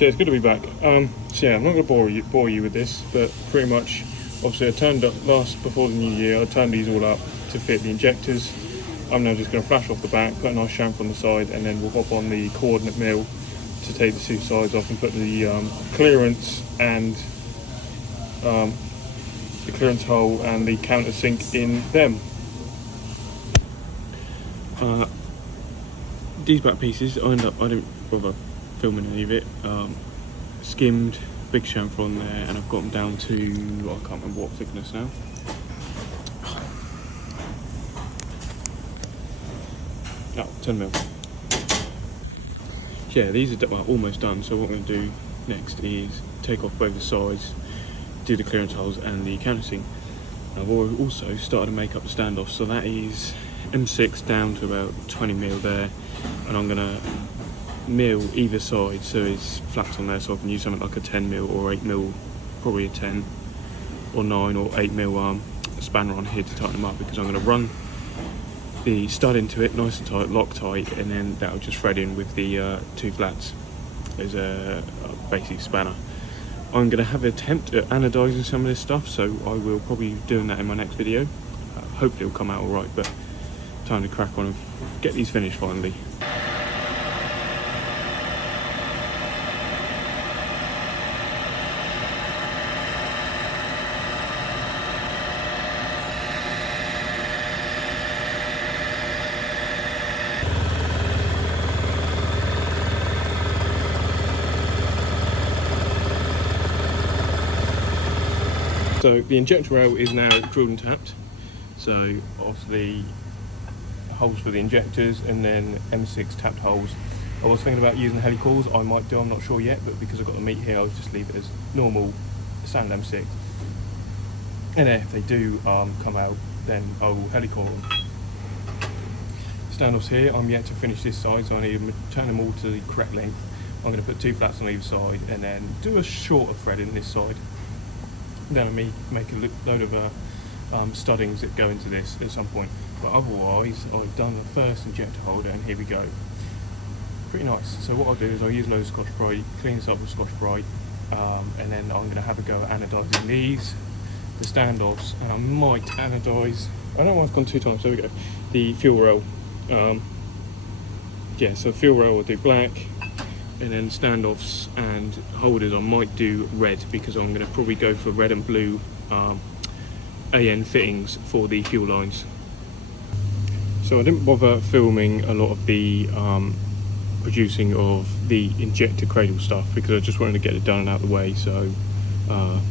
So it's good to be back. So yeah, I'm not going to bore you with this, but pretty much, obviously I turned up before the new year, I turned these all up to fit the injectors. I'm now just going to flash off the back, put a nice chamfer on the side, and then we'll hop on the coordinate mill to take the two sides off and put the clearance and the clearance hole and the countersink in them. These back pieces, I didn't bother filming any of it. Skimmed, big chamfer on there, and I've got them down to, I can't remember what thickness now. Oh, 10 mil. Yeah, these are almost done, so what I'm going to do next is take off both the sides, do the clearance holes and the countersink. I've also started to make up the standoffs, so that is M6 down to about 20 mil there, and I'm going to mill either side so it's flat on there, so I can use something like a 10 mil or 8 mil, probably a 10 or 9 or 8 mil spanner on here to tighten them up, because I'm going to run the stud into it nice and tight, Loctite, and then that'll just thread in with the two flats as a basic spanner. I'm going to have an attempt at anodizing some of this stuff, so I will probably be doing that in my next video. Hopefully it'll come out alright, but time to crack on and get these finished finally. So the injector rail is now drilled and tapped. So obviously holes for the injectors and then M6 tapped holes. I was thinking about using helicoils, I might do, I'm not sure yet, but because I've got the meat here, I'll just leave it as normal standard M6. And then if they do come out, then I will helicoil them. Standoffs here, I'm yet to finish this side, so I need to turn them all to the correct length. I'm going to put two flats on either side and then do a shorter thread in this side. Then I make a load of studdings that go into this at some point, but otherwise I've done the first injector holder, and here we go. Pretty nice. So what I'll do is I'll use loads of Scotch-Brite, clean this up with Scotch-Brite, and then I'm going to have a go at anodizing these, the standoffs, and I might anodize, I don't know why I've gone 2 times, there we go, the fuel rail. Yeah, so fuel rail I'll do black, and then standoffs and holders I might do red, because I'm going to probably go for red and blue AN fittings for the fuel lines. So I didn't bother filming a lot of the producing of the injector cradle stuff, because I just wanted to get it done and out of the way, so I'll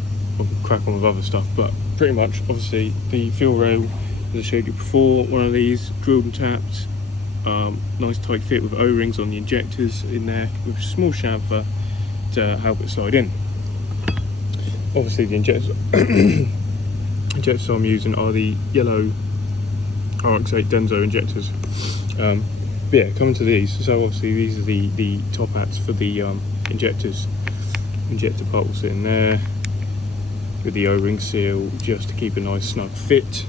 crack on with other stuff. But pretty much, obviously, the fuel rail, as I showed you before, one of these drilled and tapped. Nice tight fit with O-rings on the injectors in there with a small chamfer to help it slide in. Obviously the injectors I'm using are the yellow RX-8 Denso injectors. But yeah, coming to these, so obviously these are the top hats for the injectors. Injector bolts in there with the O-ring seal just to keep a nice snug fit,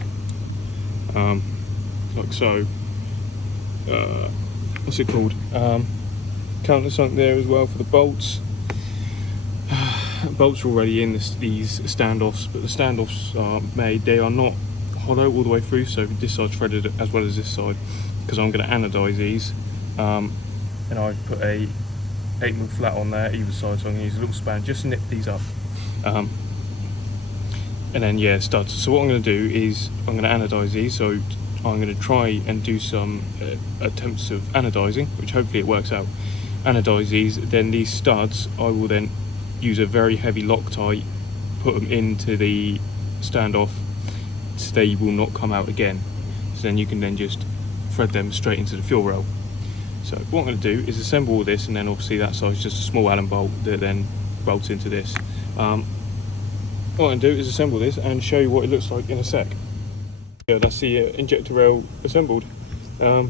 like so. What's it called? Countersunk there as well for the bolts. Bolts are already in these standoffs, but the standoffs are made, they are not hollow all the way through, so this side's threaded as well as this side, because I'm going to anodize these, and I've put a 8mm flat on there either side, so I'm going to use a little span just to nip these up, and then yeah, studs. So what I'm going to do is I'm going to anodize these, so I'm going to try and do some attempts of anodizing, which hopefully it works out. Anodize these, then these studs I will then use a very heavy Loctite, put them into the standoff so they will not come out again. So then you can then just thread them straight into the fuel rail. So what I'm going to do is assemble all this, and then obviously that side is just a small Allen bolt that then bolts into this. What I'm going to do is assemble this and show you what it looks like in a sec. Yeah, that's the injector rail assembled. I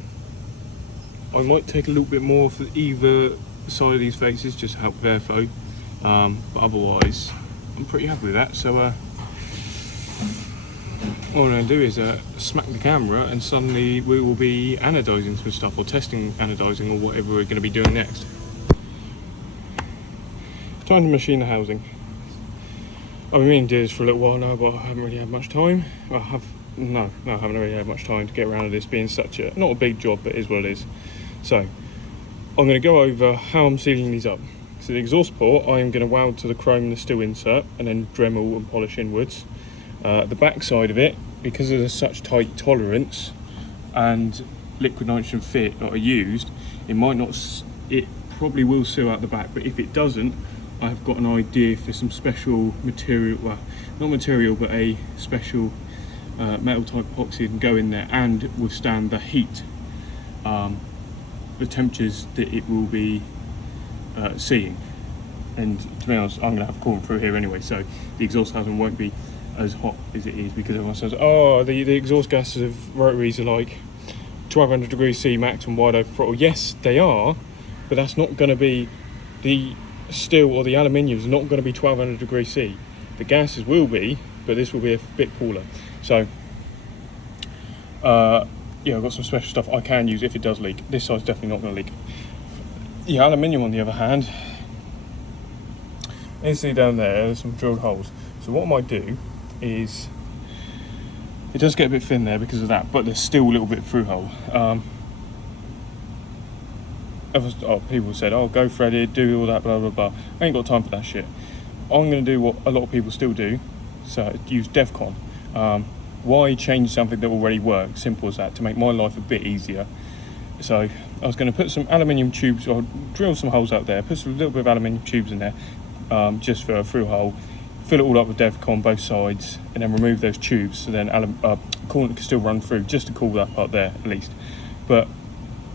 might take a little bit more for either side of these faces just to help with airflow, but otherwise I'm pretty happy with that. So what I'm going to do is smack the camera, and suddenly we will be anodizing some stuff, or testing anodizing, or whatever we're going to be doing next. time to machine the housing. I've been meaning to do this for a little while now, but I haven't really had much time. I haven't really had much time to get around to this being such a, not a big job, but it is what it is. So I'm going to go over how I'm sealing these up. So the exhaust port, I am going to weld to the chrome and the steel insert and then Dremel and polish inwards. The back side of it, because there's such tight tolerance and liquid nitrogen fit that I used, it probably will seal out the back, but if it doesn't, I've got an idea for some special material, well, not material, but a special metal type epoxy that can go in there and withstand the heat, the temperatures that it will be seeing. And to be honest, I'm going to have cooling through here anyway, so the exhaust housing won't be as hot as it is, because everyone says, oh, the exhaust gases of rotaries are like 1200 degrees C max and wide open throttle. Yes, they are, but that's not going to be, the steel or the aluminium is not going to be 1200 degrees C. The gases will be, but this will be a bit cooler. So yeah, I've got some special stuff I can use if it does leak. This side's definitely not going to leak. The aluminium, on the other hand, you can see down there's some drilled holes. So what I might do is, it does get a bit thin there because of that, but there's still a little bit through hole. People said, oh, go threaded, do all that, blah blah blah. I ain't got time for that shit. I'm going to do what a lot of people still do, so use DevCon. Why change something that already works? Simple as that, to make my life a bit easier. So I was going to put some aluminium tubes, or drill some holes out there, put a little bit of aluminium tubes in there, just for a through hole, fill it all up with DevCon both sides, and then remove those tubes, so then coolant can still run through, just to cool that part there at least. But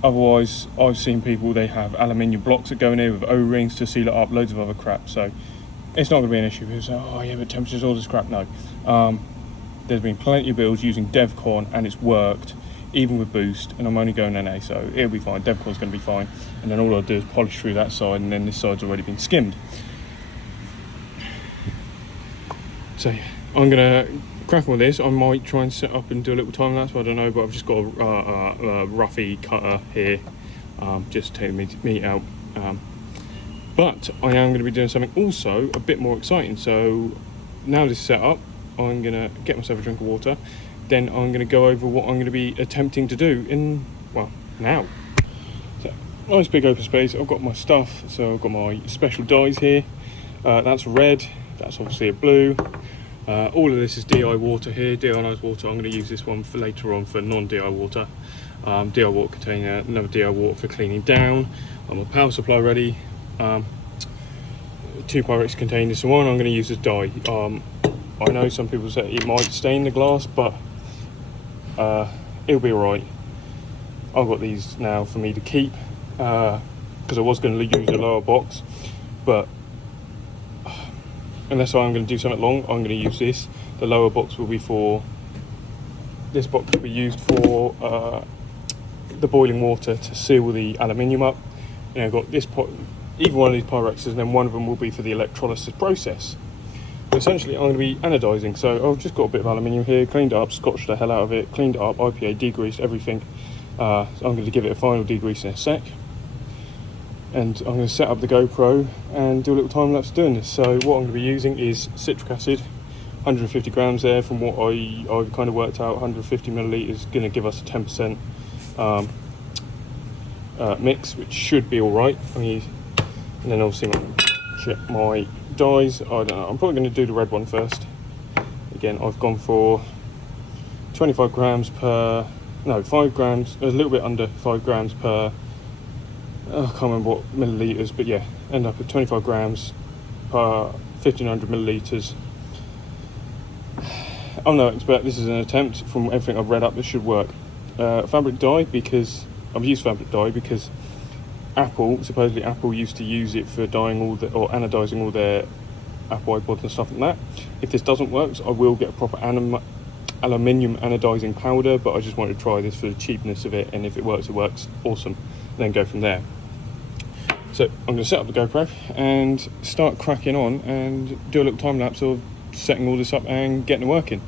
otherwise, I've seen people, they have aluminium blocks that go in here with O-rings to seal it up, loads of other crap, so it's not going to be an issue. People say, oh yeah, but temperatures, all this crap. No. There's been plenty of builds using DevCon and it's worked, even with boost, and I'm only going NA, so it'll be fine. DevCon's going to be fine, and then all I'll do is polish through that side, and then this side's already been skimmed. So yeah, I'm going to crack on this. I might try and set up and do a little time lapse, I don't know, but I've just got a roughy cutter here, just to take the meat out. But I am going to be doing something also a bit more exciting. So now this is set up, I'm going to get myself a drink of water, then I'm going to go over what I'm going to be attempting to do now. So, nice big open space. I've got my stuff, so I've got my special dyes here. That's red, that's obviously a blue. All of this is DI water here, deionized water. I'm going to use this one for later on for non-DI water. DI water container, another DI water for cleaning down. My power supply ready. 2 Pyrex containers, so one I'm going to use as dye. I know some people say it might stain the glass, but it'll be alright. I've got these now for me to keep, because I was going to use the lower box, but unless I'm going to do something long, I'm going to use this. The lower box will be for, this box will be used for the boiling water to seal the aluminium up. You know, I've got this pot, either one of these Pyrexes, and then one of them will be for the electrolysis process. But essentially, I'm going to be anodizing. So I've just got a bit of aluminium here, cleaned it up, scotched the hell out of it, cleaned it up, IPA, degreased everything. So I'm going to give it a final degrease in a sec. And I'm going to set up the GoPro and do a little time lapse doing this. So what I'm going to be using is citric acid, 150 grams there. From what I've kind of worked out, 150 millilitres is going to give us a 10% mix, which should be all right. And then obviously my dyes, I don't know, I'm probably going to do the red one first. Again, I've gone for 25 grams per, no, 5 grams, a little bit under 5 grams per, I can't remember what millilitres, but yeah, end up at 25 grams per 1500 millilitres. I'm no expert, this is an attempt. From everything I've read up, this should work. Fabric dye, because I've used fabric dye because supposedly Apple used to use it for dyeing all the, or anodizing all their Apple iPods and stuff like that. If this doesn't work, I will get a proper aluminium anodizing powder, but I just wanted to try this for the cheapness of it, and if it works, awesome. Then go from there. So I'm going to set up the GoPro and start cracking on and do a little time lapse of setting all this up and getting it working.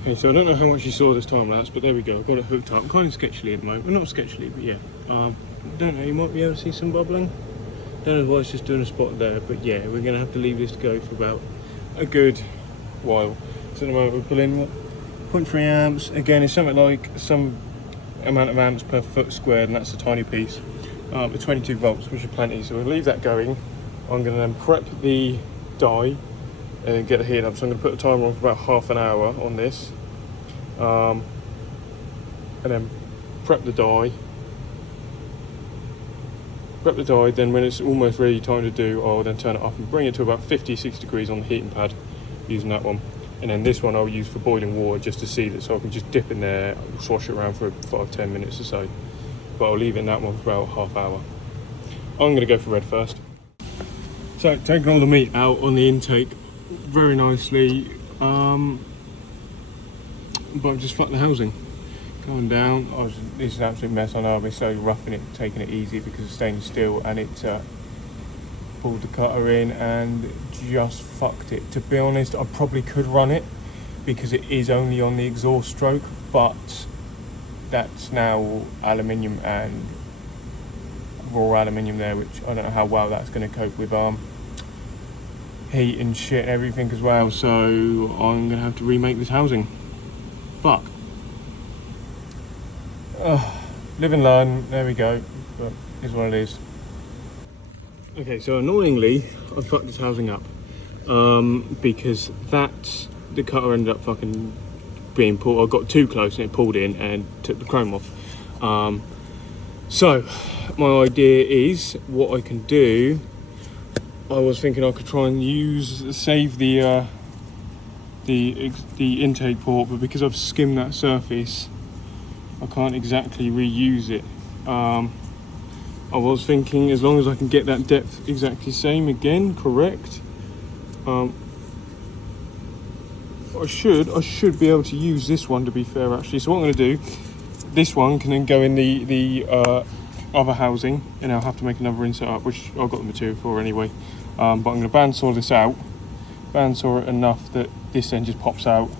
Okay, so I don't know how much you saw this time lapse, but there we go. I've got it hooked up, kind of sketchily at the moment. Well, not sketchily, but yeah. I don't know, you might be able to see some bubbling. Don't know why it's just doing a spot there, but yeah, we're gonna have to leave this to go for about a good while. So at the moment we're pulling 0.3 amps. Again, it's something like some amount of amps per foot squared, and that's a tiny piece. At 22 volts, which is plenty. So we'll leave that going. I'm gonna then prep the die and get the heat up. So I'm gonna put the timer on for about half an hour on this, and then prep the die. Then when it's almost ready time to do, I'll then turn it up and bring it to about 50-60 degrees on the heating pad using that one. And then this one I'll use for boiling water just to see that, so I can just dip in there, swash it around for 5-10 minutes or so. But I'll leave it in that one for about half hour. I'm gonna go for red first. So taking all the meat out on the intake very nicely, but I've just fucked the housing. Going down, this is an absolute mess. I know I've been slowly roughing it, taking it easy because it's staying still, and it pulled the cutter in and just fucked it. To be honest, I probably could run it because it is only on the exhaust stroke, but that's now aluminium and raw aluminium there, which I don't know how well that's going to cope with heat and shit and everything as well. So I'm going to have to remake this housing. Fuck. Live and learn, there we go, but it's what it is. Okay, so annoyingly, I fucked this housing up because the cutter ended up fucking being pulled. I got too close and it pulled in and took the chrome off. So my idea is what I can do. I was thinking I could try and save the intake port, but because I've skimmed that surface, I can't exactly reuse it. I was thinking as long as I can get that depth exactly same again, correct. I should be able to use this one, to be fair, actually. So what I'm going to do, this one can then go in the other housing, and I'll have to make another insert up, which I've got the material for anyway. But I'm going to bandsaw this out, bandsaw it enough that this then just pops out.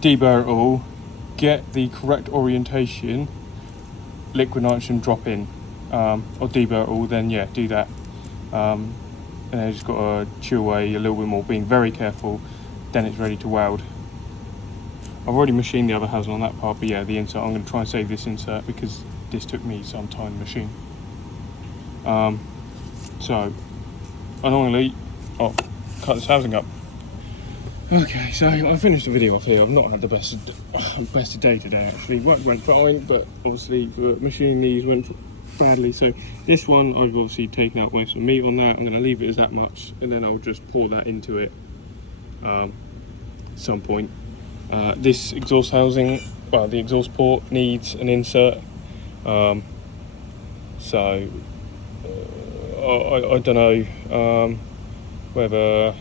Deburr it all, get the correct orientation, liquid nitrogen drop in, or deburr it all, then yeah, do that. And then just got to chew away a little bit more, being very careful, then it's ready to weld. I've already machined the other housing on that part, but yeah, the insert, I'm going to try and save this insert because this took me some time to machine. So, annoyingly, I'll cut this housing up. Okay, so I finished the video off here. I've not had the best day today actually. Work went fine, but obviously the machining these went badly. So this one I've obviously taken out most of the meat on that. I'm going to leave it as that much, and then I'll just pour that into it some point. This exhaust housing, the exhaust port needs an insert. I don't know whether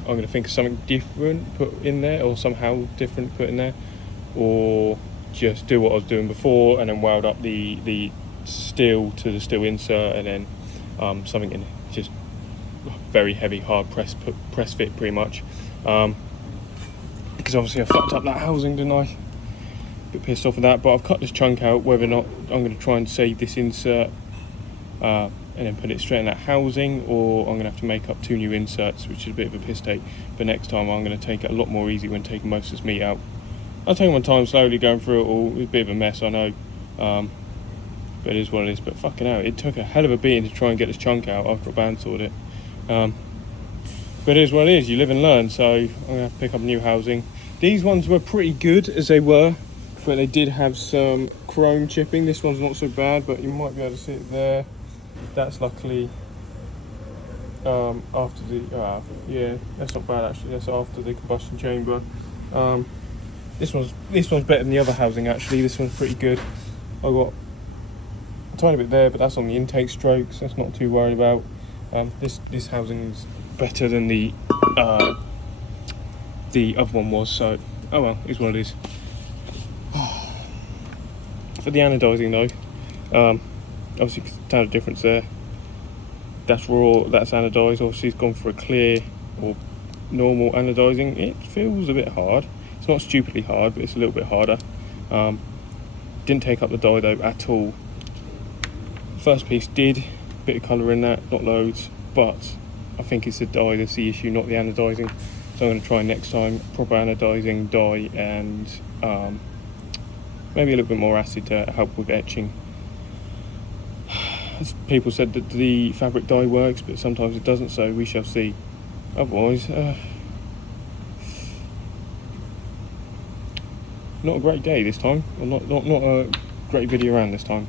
I'm going to think of something different put in there, or somehow different put in there, or just do what I was doing before and then weld up the steel to the steel insert, and then something in just very heavy hard press fit pretty much, because obviously I fucked up that housing, didn't I? A bit pissed off with that, but I've cut this chunk out. Whether or not I'm going to try and save this insert and then put it straight in that housing, or I'm going to have to make up 2 new inserts, which is a bit of a piss take. But next time I'm going to take it a lot more easy when taking most of this meat out. I'll take my time slowly going through it all. It was a bit of a mess, I know, but it is what it is. But fucking hell, it took a hell of a beating to try and get this chunk out after I bandsawed it. But it is what it is, you live and learn. So I'm going to have to pick up new housing. These ones were pretty good as they were, but they did have some chrome chipping. This one's not so bad, but you might be able to see it there. That's luckily after the yeah, that's not bad actually. That's after the combustion chamber. This one's better than the other housing actually. This one's pretty good. I got a tiny bit there, but that's on the intake strokes. That's not too worried about. This housing's better than the other one was. So oh well, it's what it is. For the anodizing though, obviously you can tell the difference there. That's raw, that's anodized. Obviously it's gone for a clear or normal anodizing. It feels a bit hard. It's not stupidly hard, but it's a little bit harder. Didn't take up the die though at all. First piece did a bit of colour in that, not loads, but I think it's the dye that's the issue, not the anodizing. So I'm going to try next time proper anodizing dye and maybe a little bit more acid to help with etching. People said that the fabric dye works, but sometimes it doesn't, so we shall see. Otherwise, not a great day this time, or not a great video around this time.